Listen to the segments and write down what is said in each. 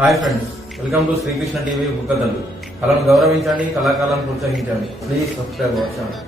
Hi friends, welcome to Srikrishna TV Bukkadallu. కళను గౌరవించండి, కళాకారులను ప్రోత్సహించండి. Please subscribe our channel.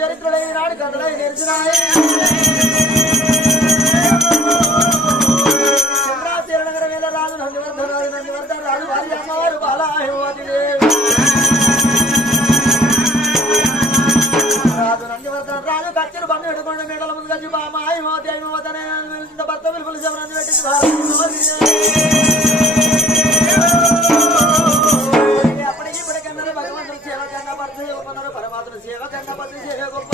చరిత్రలో ఈనాడు కథలై నేర్చినాయి. చంద్రాశీలనగర వేల రాజు నందివర్ధన్ రాజు వారి అమ్మవారు బాలాహిమవతి రాజు నందివర్ధన్ రాజు కచ్చెరు బండి పెట్టుకుని మేడల ముందు కలిసి బామ హిమవతి హిమవతి అనే భర్త పిలుపులు శివరాజు పెట్టింది. అప్పటికి ఇప్పటికన్నా భగవంతుడు సేవ కన్నా భర్త సేవ పొందరు, పరమాత్మ సేవ కన్నా భర్త సేవ గొప్ప.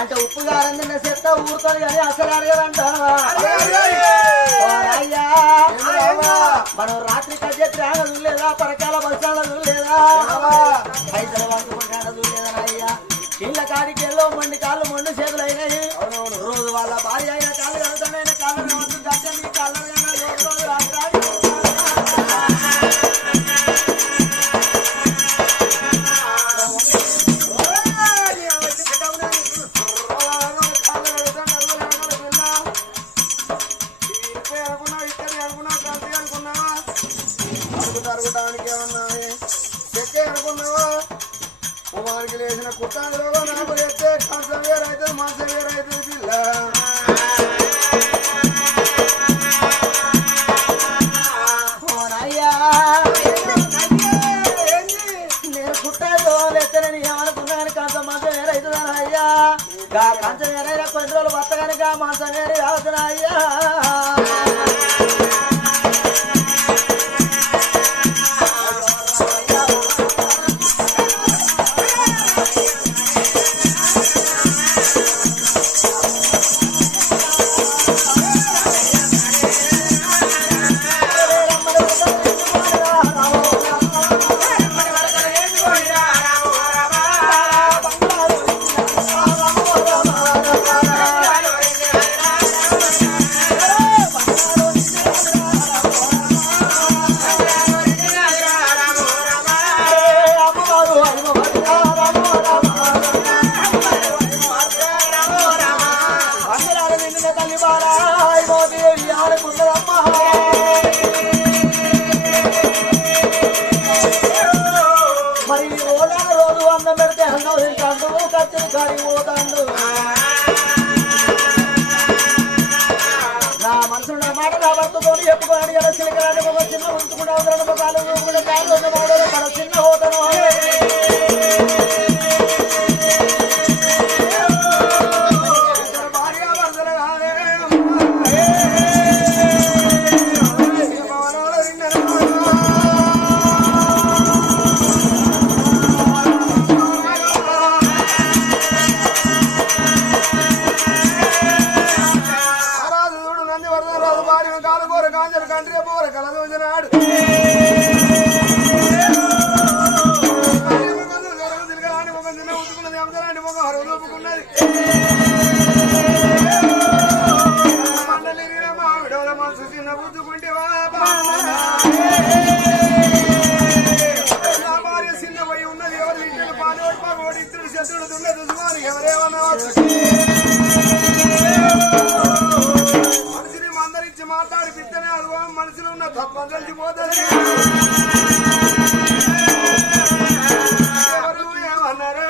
అంటే ఉప్పు కారందిన చెత్త ఊరుతుంది కానీ అసలు అడగదంటా. మనం రాత్రి కజ్జెత్తి ఆగదు లేదా, పరకాల బస్సాడదు లేదా, పైసలు వండుకుంటాడదు లేదా అయ్యా. ఇళ్ళ కాడికి ఎల్లో మండి కాళ్ళు మొండు చేతులు అయినాయి. రోజు వాళ్ళ భార్య అయిన కాళ్ళు కలుగుతామైన కాళ్ళ గచ్చని కాళ్ళ రోజు రాత్రి అరుగుటానికి ఏమన్నా చెక్కే అనుకున్నావా? కుమారికి లేచిన కుట్టాలో నాకు ఎత్తే కాస్త వేరైతే మాస వేరైతే పిల్ల మాసమేరి రావుతున్నాయ్యా మరి ఓలా రోజు అన్నం పెడితే అన్నం తింటాడు కత్తిని కాడి పోతాడు నా మనసులో నా మాట నా భర్తతో చెప్పుకోండి కదా చిలకరాని ఒక చిన్న ఉంచుకుంటే అవసరం కాలు ఊపుకుంటే కాళ్ళు ఉన్న మాడలో తన చిన్న పోతాను మనిషిని మందరించి మాట్లాడిపిస్తేనే అదిగో మనసులో ఉన్న తత్వం తెలిసిపోతుంది ఎవరు ఏమన్నారే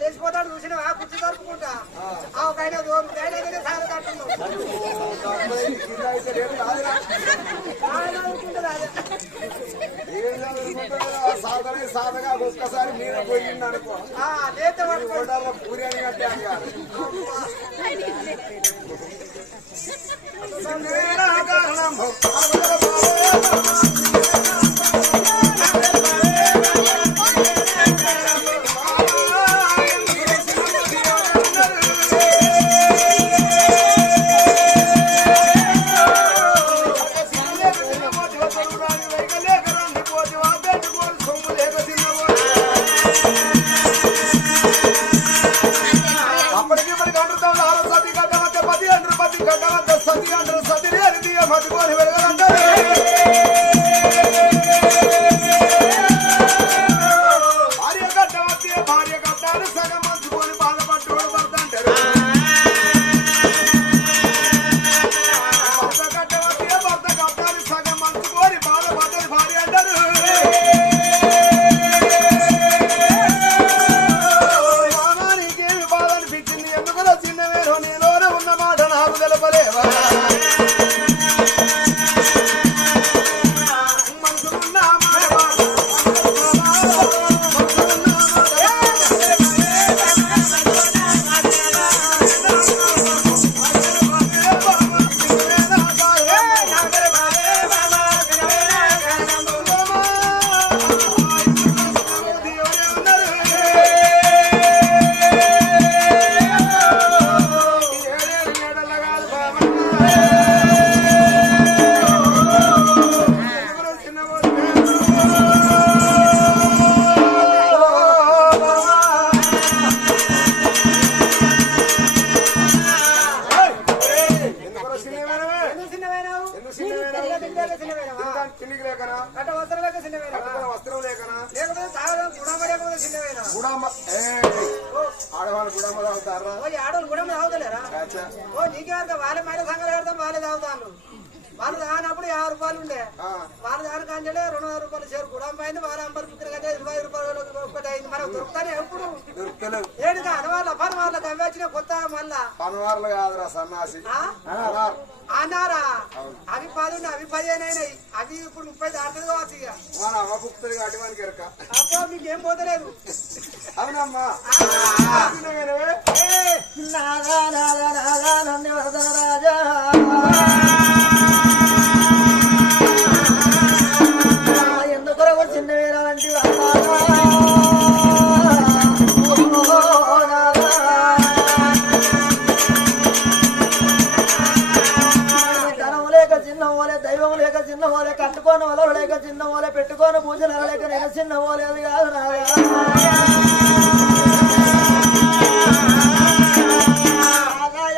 లేచిపోతాడు చూసిన కుర్చీ తరుపుకుంటా సాధగా ఒక్కసారి మీద పోయింది అనుకో పూరి అని కట్టాను కారణం అవుతారా ఆడోళ్ళు కూడా తాగుతలేరా ఓ నీకే వాళ్ళ మేడ సంగతి పెడతాం వాళ్ళే తాగుతాను వాళ్ళు తాగినప్పుడు 50 రూపాయలు ఉండే వాళ్ళ దాని కంచెలే 200 రూపాయలు చేరు కూడా అమ్మాయింది వాళ్ళ అంబర్ పుక్కిన కంటే 20 రూపాయలు ఒకటి అయింది మనకు దొరుకుతానే ఎప్పుడు ఏడు అనవాళ్ళ పని వాళ్ళకి అవి వచ్చిన కొత్త మళ్ళా పనవార్లు కాదురా సన్నాసి అన్నారా అవి 10 అవి 15 అయినాయి అవి ఇప్పుడు 30 దాటుతుంది కావచ్చు ఇక మన అమ్మ పుక్తుంది కాబట్టి మనకి ఎరక అబ్బో మీకేం పోతలేదు అవునమ్మా నాదా నాదా నాదా నన్ను వరదన రాజా ఎందుకు వచ్చింది వేరంటి ధనం లేక చిన్న ఓలే దైవం లేక చిన్న ఓలే కట్టుకోని వలలు లేక చిన్న ఓలే పెట్టుకోని పూజలు లేక నేను చిన్న ఓలేదు కాదు నాదా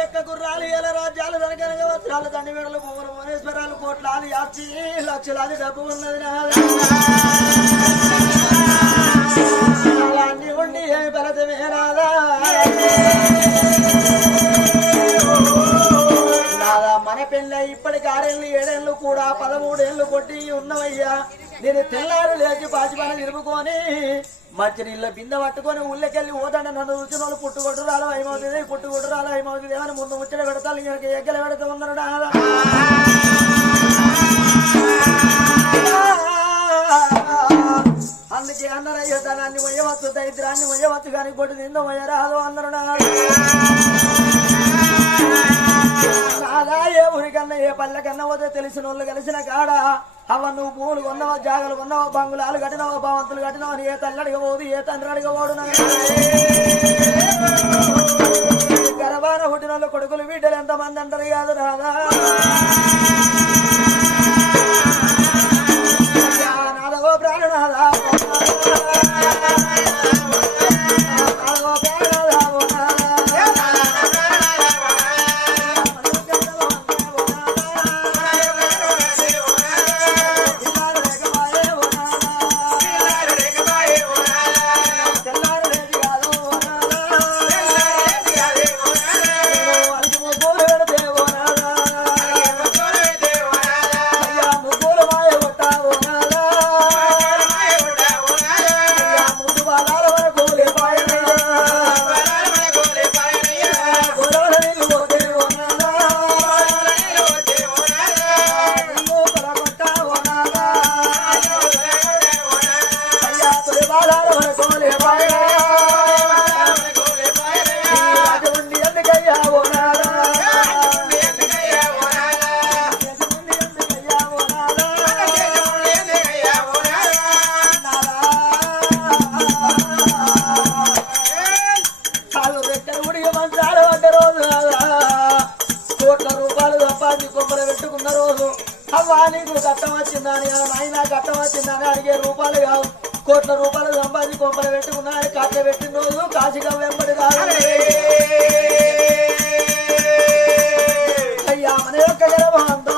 యొక్క గుర్రాలు ఏల రాజ్యాలు దొరకనగా వస్త్రాలు దండి మెడలు భూములు భువనేశ్వరాలు కోట్లాది యాచి లక్షలాది డబ్బు ఉన్నది నాది ఉండి ఏమి ఫలితమే రాదా నాదా మన పెళ్ళ ఇప్పటికి 6 ఏళ్ళు 7 ఏళ్ళు కూడా 13 ఏళ్ళు కొట్టి ఉన్నవయ్యా నేను తెల్లారు లేచి పాచిపాన నిలుపుకొని మంచి నీళ్ళ బిందె పట్టుకొని ఊళ్ళకెళ్ళి పోతాండ నన్ను రుచిన వాళ్ళు పుట్టుకొట్టురాలు ఏమవుతుంది పుట్టుకొట్టురాలు ఏమవుతుంది అని ముందు ముచ్చట పెడతాను ఇంక ఎగ్గలు పెడతా ఉన్నాడు నాదా అందుకే అన్నారయ్య ధనాన్ని మొయ్యవచ్చు దరిద్రాన్ని మొయ్యవచ్చు కానీ కొట్టు నిందో మొయ్యరాదు అన్నారు నాదా ఏ ఊరికన్నా ఏ పల్లెకన్నా పోతే తెలిసిన వాళ్ళు కలిసిన కాడ అవ నువ్వు భూములు కొన్నావా జాగలు కొన్నావా బంగులాలు కట్టినావా భవంతులు కట్టినావా అని ఏ తల్లి అడగబోదు ఏ తండ్రి అడగబోడు గర్భాన పుట్టిన వాళ్ళు కొడుకులు బిడ్డలు ఎంతమంది అంటారు కాదు రాదా నాదవో ప్రాణనాదా అడిగే రూపాయలు కావు కోట్ల రూపాయలు సంపాదించి కొంపలు పెట్టుకున్నాడు కాట్ల పెట్టిన రోజు కాశీగా వెంబడి రాదు అయ్యా మన యొక్క గర్భంతం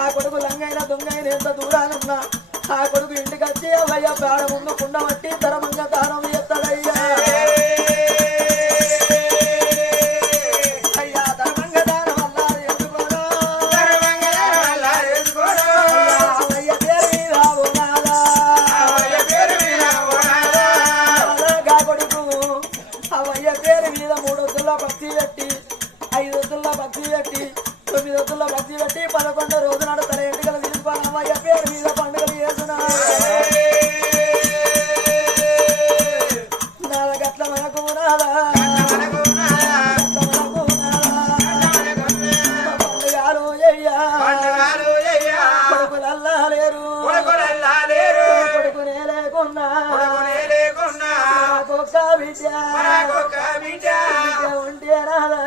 ఆ కొడుకు లంగైన దొంగైన ఎంత దూరానున్నా ఆ కొడుకు ఇంటికి వచ్చి అవయ్య పేడ ముందు కుండ పట్టి తరమంగా దానం ఎత్తడయ్యా అయ్యా ధర్మంగా దానం వల్ల ఎందుకోరా అవయ్య పేరు మీద ఓనాలా గా కొడుకు అవయ్య పేరు మీద 3 వద్దుల్లో భక్తి పెట్టి 5 వద్దుల్లో భక్తి పెట్టి 9 వద్దుల్లో భక్తి పెట్టి 11 రోజు నాడు తన ఎంటికలు తీసుకొని అవయ్య పేరు మీద పండుగలు చేస్తున్నా గట్ల మనకు పండుగలు కొడుకులల్లా లేరు కొడుకునే లేకున్నా ఒక్క బిడ్డ ఉంటే రాదా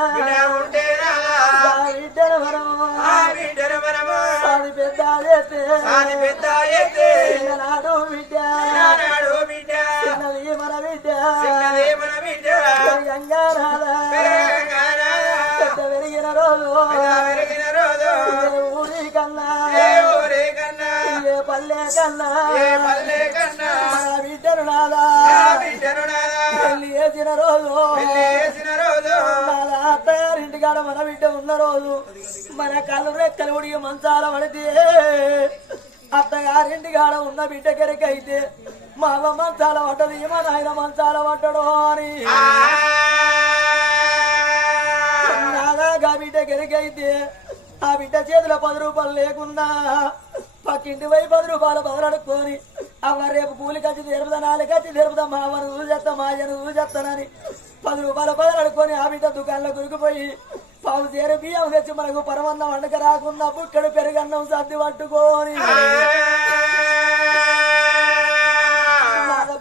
బిడ్డను మనము సాది పెద్ద చిన్ననాడు బిడ్డ చిన్నది మన బిడ్డ పెరిగంగా రాదా పెద్ద పెరిగిన రోజు ఊరి కన్నా ఏ పల్లె కన్నా మన బిడ్డను నాదా పెళ్లి చేసిన రోజు నాదా అత్తగారింటికాడ మన బిడ్డ ఉన్న రోజు మన కళ్ళు రెక్కలు ఉడిగి మంచాల పడితే అత్తగారింటికాడ ఉన్న బిడ్డ కెరకైతే మా అమ్మ మంచాల పడ్డది మా నాయన మంచాల పడ్డడు అని నాగా బిడ్డ కెరకైతే ఆ బిడ్డ చేతిలో 10 రూపాయలు లేకున్నా పక్కింటి పోయి 10 రూపాయలు బదులడుకొని అవ్వ రేపు కూలి కచ్చి తెరుపుతా 4 కచ్చి తెరుపుతా మా అవ్వను చూసేస్తా మా అయ్యను చూసేస్తానని 10 రూపాయలు బదులడుకొని ఆ బిడ్డ దుకాణంలో కురికిపోయి పావు చేరు బియ్యం తెచ్చి మనకు పరమన్నం వండక రాకుండా బుక్కడు పెరుగన్నం సర్ది పట్టుకొని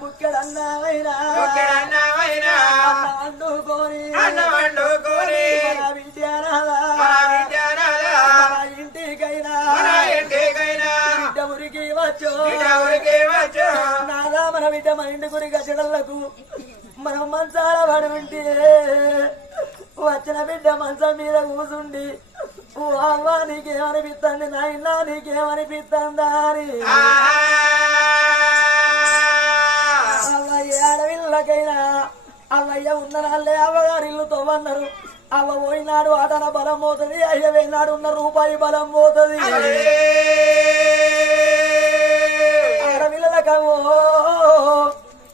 బుక్కడు అన్నమైనా అన్న వండుకొని ఇంటికైనా బిడ్డ ఉరికి వచ్చు నాదా మన బిడ్డ మన ఇంటి గురి గచ్చడలకు మనం మంచాల పడి ఉంటే వచ్చిన బిడ్డ మంచం మీద కూసుండి అవ్వ నీకేమనిపిస్తుంది నాయన నీకేమనిపిస్తుందా అని అవ్వయ్య ఆడవిల్లకైనా అవ్వయ్య ఉన్న నాళ్ళే అవ్వగారు ఇల్లు తవ్వన్నారు అవ్వ పోయినాడు ఆటన బలం పోతుంది అయ్య పోయినాడు ఉన్న రూపాయి బలం పోతుంది ఆడవిల్లకవో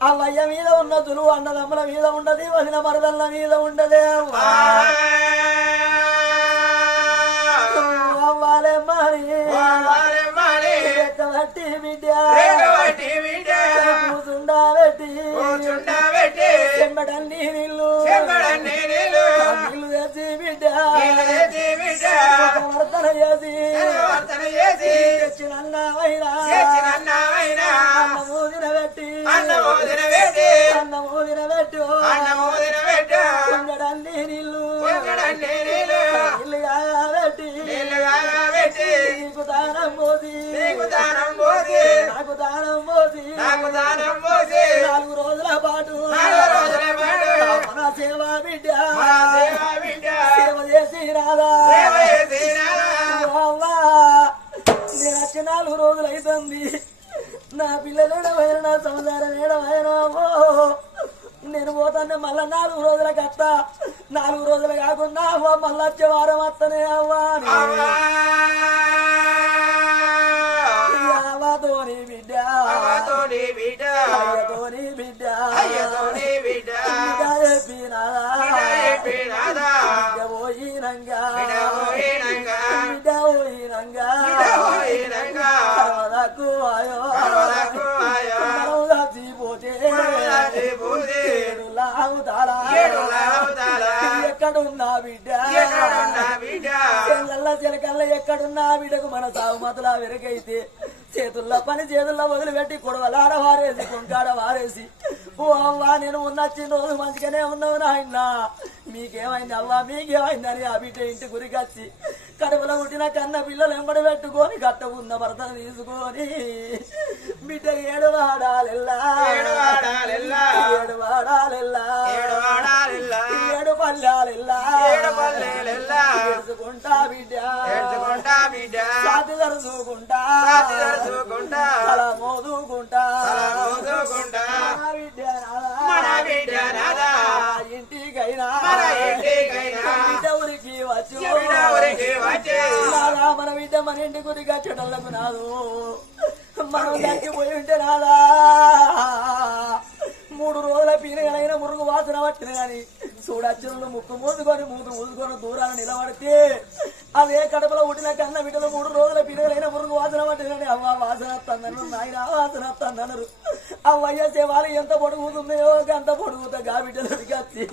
అవ్వయ్య మీద ఉన్న దులువు అన్నదమ్ముల మీద ఉండదు వదిన మరదళ్ళ మీద ఉండదే అవ్వాలే మరి ఎక్కబట్టి బిడ్డ కూర్చుండాబెట్టి చెమ్మడన్ని నీళ్ళు తెచ్చి బిడ్డ వర్తన చేసి తెచ్చినన్నమైనా అన్నమూదిన పెట్టి ఉండడన్ని నీళ్ళు పెట్టి నీకు దానం పోసి నాకు దానం పోసి 4 రోజుల పాటు మన సేవ బిడ్డ సేవ చేసి రాదా నేను వచ్చి 4 రోజులు అవుతుంది నా పిల్లలు ఏడవైనా నా సంసారం ఏడవైనా నేను పోతాను మళ్ళా 4 రోజుల కట్ట 4 రోజులు కాకుండా అవ్వ మళ్ళా వచ్చే వారం వస్తనే అవ్వా అవ్వతోని బిడ్డ అయ్యతోని బిడ్డ పోయినంగా ఎక్కడున్నా బిడ్డ చిలకల్ల ఎక్కడున్నా బిడ్డకు మన సాగుమతులా వెరకైతే చేతుల్లో పని చేతుల్లో వదిలిపెట్టి కొడవలాడ వారేసి కొంకాడ వారేసి ఓ అవ్వా నేను ఉన్నచ్చిన రోజు మంచిగానే ఉన్నావు నాయన మీకేమైంది అవ్వా మీకేమైందని ఆ బిడ్డ ఇంటి గురికొచ్చి కడుపులో పుట్టిన కన్న పిల్లలు ఎంబడి పెట్టుకొని గట్ట ఉన్న భర్తను తీసుకొని బిడ్డ ఏడు వాడాలెల్లా ఏడు పల్లెలెల్లా ఏడుచుకుంటా బిడ్డ సాటి తరుచుకుంటా అలా మోదుకుంటా బిడ్డ ఇంటికైనా బిడ్డ ఊరికి వచ్చి మన బిడ్డ మన ఇంటి గురికి వచ్చేటోళ్ళకు నాదు మనం తగ్గిపోయి ఉంటే రాదా 3 రోజుల పీనగలైన మురుగు వాసన పట్టిన గాని చూడచ్చులు ముక్కు మూసుకొని మూసుకొని దూరాన్ని నిలబడితే అదే కడపలో ఉడిన కన్న బిడ్డలు 3 రోజుల పీనగలైన మురుగు వాసన పట్టిన అవ్వ వాసన వస్తుందన్నారు నాయన వాసన వస్తుందన్నారు అవ్వయ్య సేవాలు ఎంత పొడుగుతున్నాయో అంత పొడుగుతా గా బిడ్డలు వచ్చి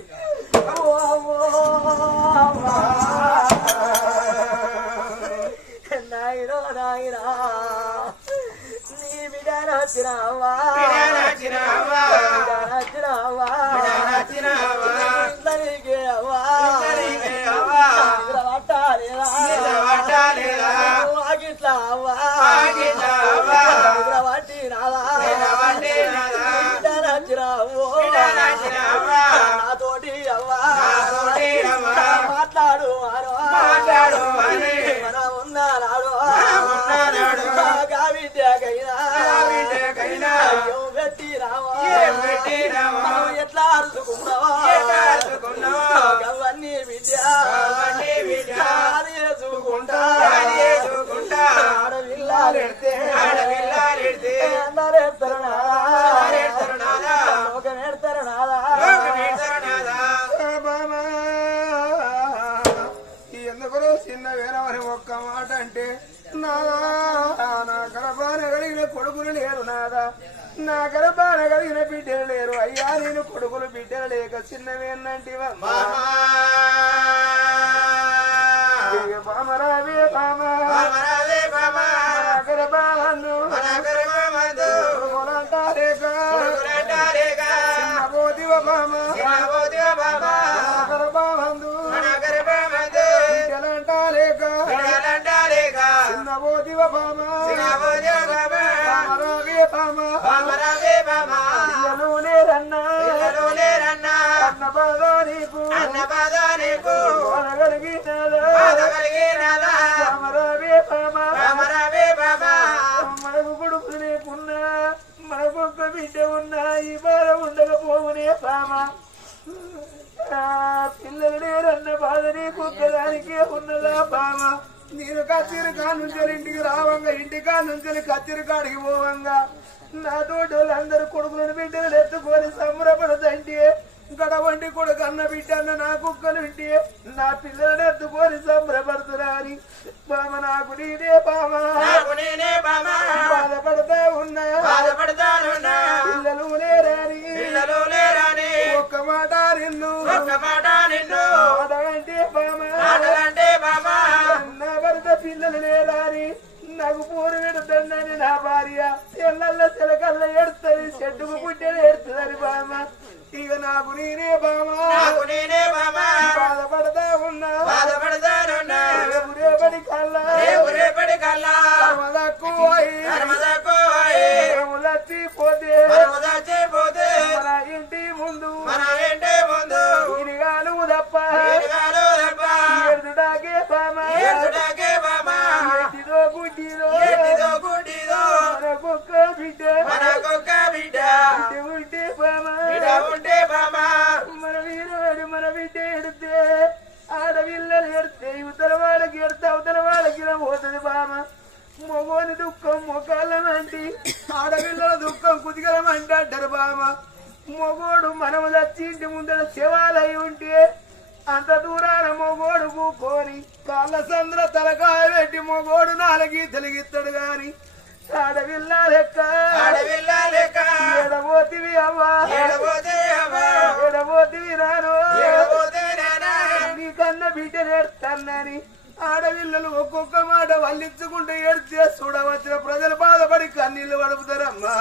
నాయనో నాయనా నీ బిడ్డ నచ్చినావా ఇంతనికే అవ్వా ఆగిట్లా అవ్వా పట్టి రావా నచ్చినావు నాతోటి అవ్వా మాట్లాడు మన ఉన్నాడు విద్యకైనా పెట్టి రావా ఎట్లా అరుచుకున్నావా అవన్నీ విద్య చేసుకుంటా ఆడవిల్లాలెడితే అందరూ ఎడతారు నాదా లోకం ఎడతారు నాదా ఎందుకు చిన్న వేరవని ఒక్క మాట అంటే నాదా నా గర్భాన కలిగిన కొడుకులు లేరు నాదా నా గర్భాన కలిగిన బిడ్డలు లేరు అయ్యా నేను కొడుకులు బిడ్డలు లేక చిన్నవేనంటివా పామరావే గర్భాలందు పోతివ పామ గర్భాలందు బిడ్డలంటాలేక చిన్న పోతివ పామ పామరావే పామ లేరన్నా అన్న బాధ నీకు మనకు కొడుకు లేకున్నా మనకొక్క బిడ్డ ఉన్నా ఈ బాధ ఉండకపోవునే పామ పిల్లలు లేరన్న బాధ నీకు ఒక్కదానికే ఉన్నదా పామ నేను కత్తిరికా నుంచి ఇంటికి రావంగా ఇంటికా నుంచి కత్తిరికాడికి పోవంగా నా తోటోళ్ళందరూ కొడుకులను బిడ్డలు ఎత్తుకొని సంబరపడదంటే గడవండి కొడుకు అన్న బిడ్డ అన్న నా కుక్కలు వింటే నా పిల్లలను ఎత్తుకొని సంబరపడుతురా అని బామ నాకు నేనే బామ బాధపడతా ఉన్నా పిల్లలు లేరాని ఒక్క మాట నిన్ను అంటే బామ నా భర్త పిల్లలు లేరాని నాకు పూరు పెడుతుందని నా భార్య చెల్లల్లో చిలకల్ల ఎడుతుంది చెట్టుకు పుట్టేది ఎడుతుందని బామ ఇక నాకు నేనే బామ బాధపడతా ఉన్నా రేపటి కల్లా పోతే మన ఇంటి ముందు ఇరిగాలు తప్ప ఎడుదాకే బామ ఎట్టిదో గుడ్డిదో మనకొక్క బిడ్డ ఉంటే బామ మన వీరుడు మన బిడ్డ ఎడితే ఆడపిల్లలు ఎడితే ఇవతల వాళ్ళకి ఎడితే అవతల వాళ్ళకి పోతుంది బామ మొగోని దుఃఖం మొక్కలమంటి ఆడపిల్లల దుఃఖం కుదిగలమంటే అంటారు బామ మొగోడు మనము వచ్చి ఇంటి ముందర శివాలయం ఉంటే అంత దూరాన మొగోడు కూకొని కాళ్ళ సంద్ర తలకాయ పెట్టి మొగోడు 4 గీతలు గీస్తాడు గాని ఆడపిల్ల లెక్క ఎడబోతివి అవ్వా ఎడబోతివి నాను నీ కన్న బిడ్డ నేర్తన్నని ఆడపిల్లలు ఒక్కొక్క మాట వల్లించుకుంటూ ఏడ్చే చూడవచ్చిన ప్రజలు బాధపడి కన్నీళ్లు పడుపుతారమ్మా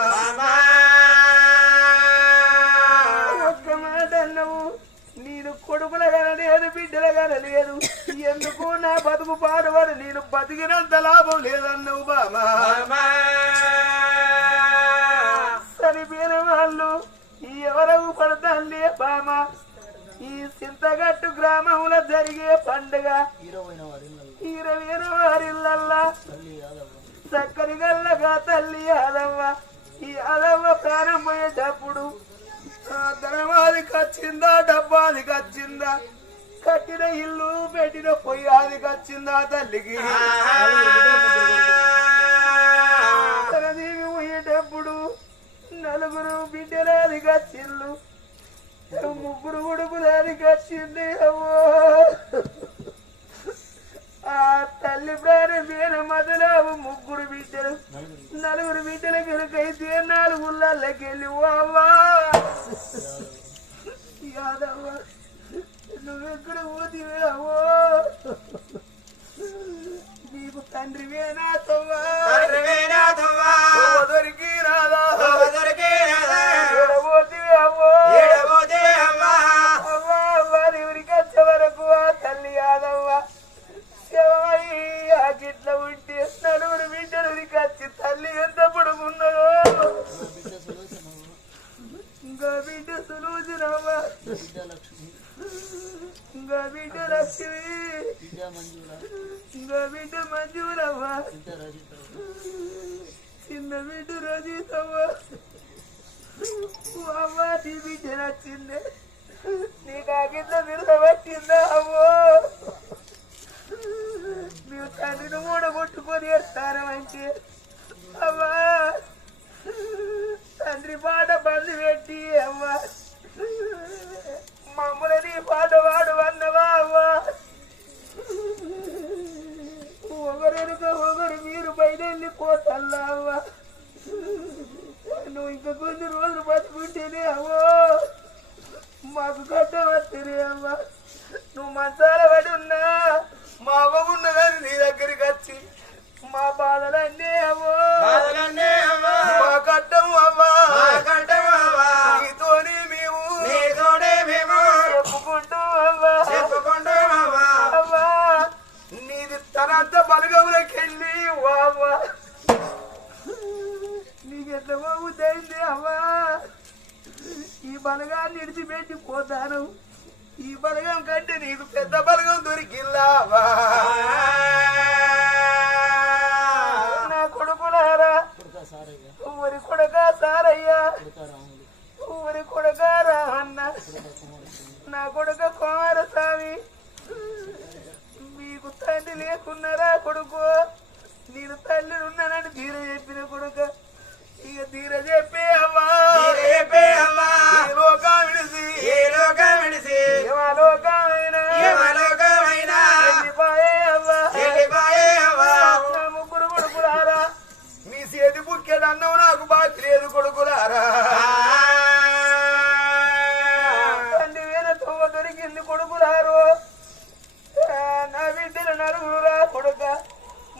కొడుకులగానే లేదు బిడ్డలగానే లేదు ఎందుకు నా బతుకు పాడవాడు నేను బతికినంత లాభం లేదన్నావు బామా చనిపోయిన వాళ్ళు ఎవరకు పడతాంలే బామా ఈ చింతగట్టు గ్రామంలో జరిగే పండుగ 20 వారిల్లల్లా చక్కని గల్లగా తల్లి యాదవ్వ ఈ యాదవ్వ ప్రాణం పోయేటప్పుడు ధనమాదికి వచ్చిందా డబ్బాదికి వచ్చిందా కట్టిన ఇల్లు పెట్టిన పొయ్యాదికి వచ్చిందా తల్లికి తన దీవి పోయేటప్పుడు 4 బిడ్డలాదికి వచ్చిండ్లు 3 కొడుకులాదికి వచ్చింది అవ్వో ఆ తల్లి ప్రాణం పేరు మొదలవు 3 బిడ్డలు 4 బిడ్డల కనుకైతే 4 ఊళ్ళకెళ్ళి అవ్వా యాదవ్వ నువ్వెక్కడ పోతివే అవ్వో నీకు తండ్రివేనా తవ్వా దొరికి రాదా పోతివే అవ్వో అవ్వా వారి ఊరికి వచ్చే వరకు ఆ తల్లి యాదవ్వ ఆ గిట్ల ఉంటే 4 బిడ్డలు వచ్చి తల్లి ఎంత పొడుగున్నదో ఇంకా బిడ్డ సులోచనవ్వ ఇంకా బిడ్డ లక్ష్మి ఇంకా బిడ్డ మంజురవ్వ చిన్న బిడ్డ రజితవ్వ అవ్వ నీ బిడ్డ నచ్చిందే నీకు ఆ గిట్ల విరవట్టిందా అవ్వో మీరు తండ్రిని మూడగొట్టుకొని వేస్తారమంటే అవ్వా తండ్రి పాట బంద్ పెట్టి అవ్వా మమ్మల్ని పాట వాడు అన్నవా అవ్వా ఒకరనుక ఒకరు మీరు బయట వెళ్ళిపోతల్లా అవ్వా నువ్వు ఇంకా కొన్ని రోజులు బతుకుంటేనే అవ్వో మాకు కట్టవచ్చరే అవ్వా నువ్వు మంచాల పడి ఉన్నా మా అవ్వ ఉన్నదని నీ దగ్గరికి వచ్చి మా బాధలన్నీ అవ్వో మా కట్టము అవ్వా నీతోనే మేము చెప్పుకుంటూ అవ్వా నీది తనంత బలగములకెళ్ళి అవ్వా నీకెట్లా బాగుంది అవ్వా ఈ బలగాన్ని విడిచిపెట్టి పోతాను ఈ బలగం కంటే నీకు పెద్ద బలగం దొరికిల్లావా నా కొడుకులారా ఊరి కొడుక సారయ్యా ఊరి కొడుక రామన్న నా కొడుక కుమారస్వామి మీకు తండ్రి లేకున్నారా కొడుకు నేను తల్లి ఉన్నానని తీర చెప్పిన కొడుక ఇక తీర చెప్పే అమ్మా ముగ్గురు కొడుకులారా మీ చేతి బుక్కెడు అన్నం నాకు బాకి లేదు కొడుకులారా తండ్రి వేరే తొవ్వ దొరికింది కొడుకులారు నా బిడ్డలు నలుగురురా కొడుక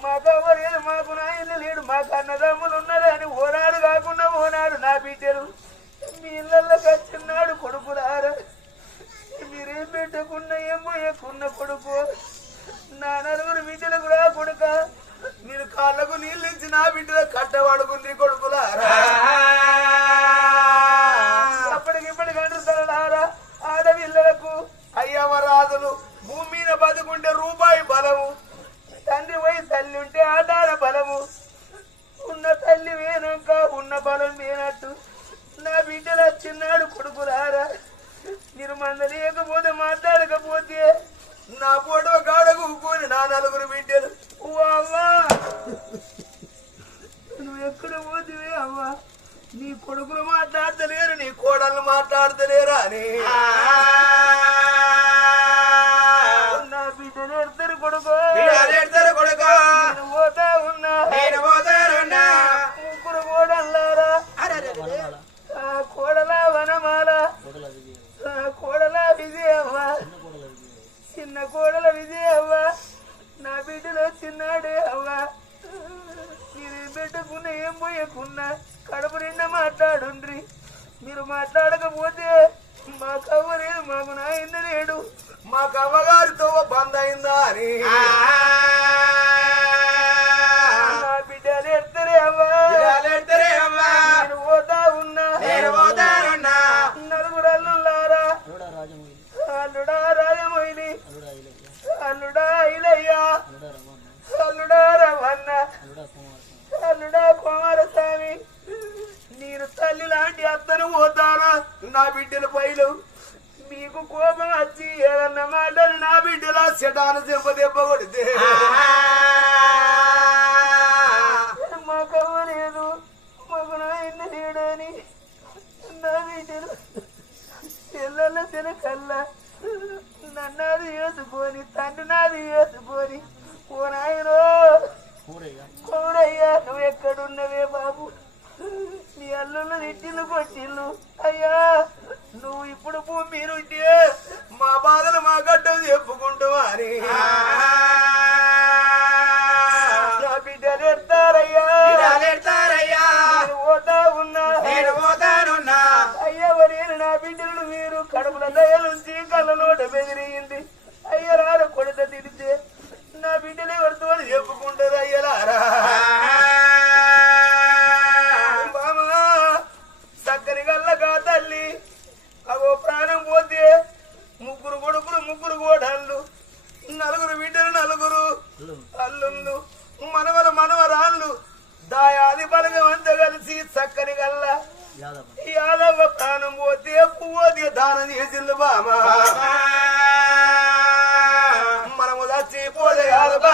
మాకెవరు మాకు నాయన లేడు మాకు అన్నదమ్ములు ఉన్నారని ఓనాడు కాకుండా ఓనాడు నా బిడ్డలు మీ ఇళ్ళకి వచ్చిన్నాడు కొడుకులారా మీరేం పెట్టకున్నా ఏమో ఎక్కున్న కొడుకు నా 4 బిడ్డలు కూడా కొడుక మీరు కాళ్ళకు నీళ్ళు ఇచ్చి నా బిడ్డల కట్టబడుకుంది కొడుకులారా అప్పటికిప్పటికి అంటున్నారా ఆడపిల్లలకు అయ్యవరాదులు భూమి మీద బతుకుంటే రూపాయి బలము తండ్రి పోయి తల్లి ఉంటే ఆటాడ బలము ఉన్న తల్లి వేనాక ఉన్న బలం వేనట్టు నా బిడ్డలు వచ్చిన్నాడు కొడుకులారా మీరు మందలేకపోతే మాట్లాడకపోతే నా ఫోటో గాడకు ఊకొని నా 4 బిడ్డలు అవ్వా నువ్వు ఎక్కడ పోతివే అవ్వా నీ కొడుకులు మాట్లాడతలేరు నీ కోడళ్ళు మాట్లాడతలేరా అని నా బిడ్డలు ఎడతారు కొడుకు నేను పోతా ఉన్నా 3 కోడళ్ళారా కోడల వనమాల కోడల విజయవ్వ చిన్న కోడల విజయవ్వ నా బిడ్డలు వచ్చిన్నాడే అవ్వ మీరేం పెట్టుకున్నా ఏం పోయకున్నా కడుపు నిండా మాట్లాడుండ్రి మీరు మాట్లాడకపోతే మా కవ్వలేదు మాకు నాయన లేడు మా కవ్వగారితో బంద్ అయిందా అని నా బిడ్డలు ఎడతారే అవ్వా నేను పోతా ఉన్నా నలుగురు అల్లులారా అల్లుడా రాజమొయిలి అల్లుడా ఇలయ్యా అల్లుడా రవన్న అల్లుడా కుమారస్వామి నేను తల్లి లాంటి అత్తను పోతానా నా బిడ్డల పైలు మీకు కోపం వచ్చి ఏదన్న మాటలు నా బిడ్డల చెటాను దెబ్బ కొడితే మాకవ్వలేదు మాకు నాయన లేడని నా బిడ్డలు పిల్లల తినకల్లా నన్నది వేసుకొని తండ్రి నాది వేసుకొని ఓ నాయనో కోడయ్యా నువ్వు ఎక్కడున్నవే బాబు నీ అల్లుళ్ళు తిట్టిల్లు కొట్టిల్లు అయ్యా నువ్వు ఇప్పుడు భూమి మీద ఉంటే మా బాధలు మా గడ్డలు చెప్పుకుంటూ అని నా బిడ్డలు ఎడతారయ్యా నేను పోతా ఉన్నా అయ్యా నేను నా బిడ్డలు మీరు కడుపుల దయలుంచి కళ్ళలోట బెదిరింది అయ్యరారు కొడత తిడితే నా బిడ్డలు ఎవరితో చెప్పుకుంటారు అయ్యలారా బామా చక్కని గల్లగా తల్లి అవో ప్రాణం పోతే ముగ్గురు కొడుకులు ముగ్గురు కోడళ్ళు నలుగురు బిడ్డలు నలుగురు అల్లుళ్ళు మనవరాళ్ళు దాయాది బలగం అంతా కలిసి చక్కని గల్ల యాదవ ప్రాణం పోతే పువ్వోది దానం చేసిల్లు బామా మనము చచ్చిపోతే యాదవ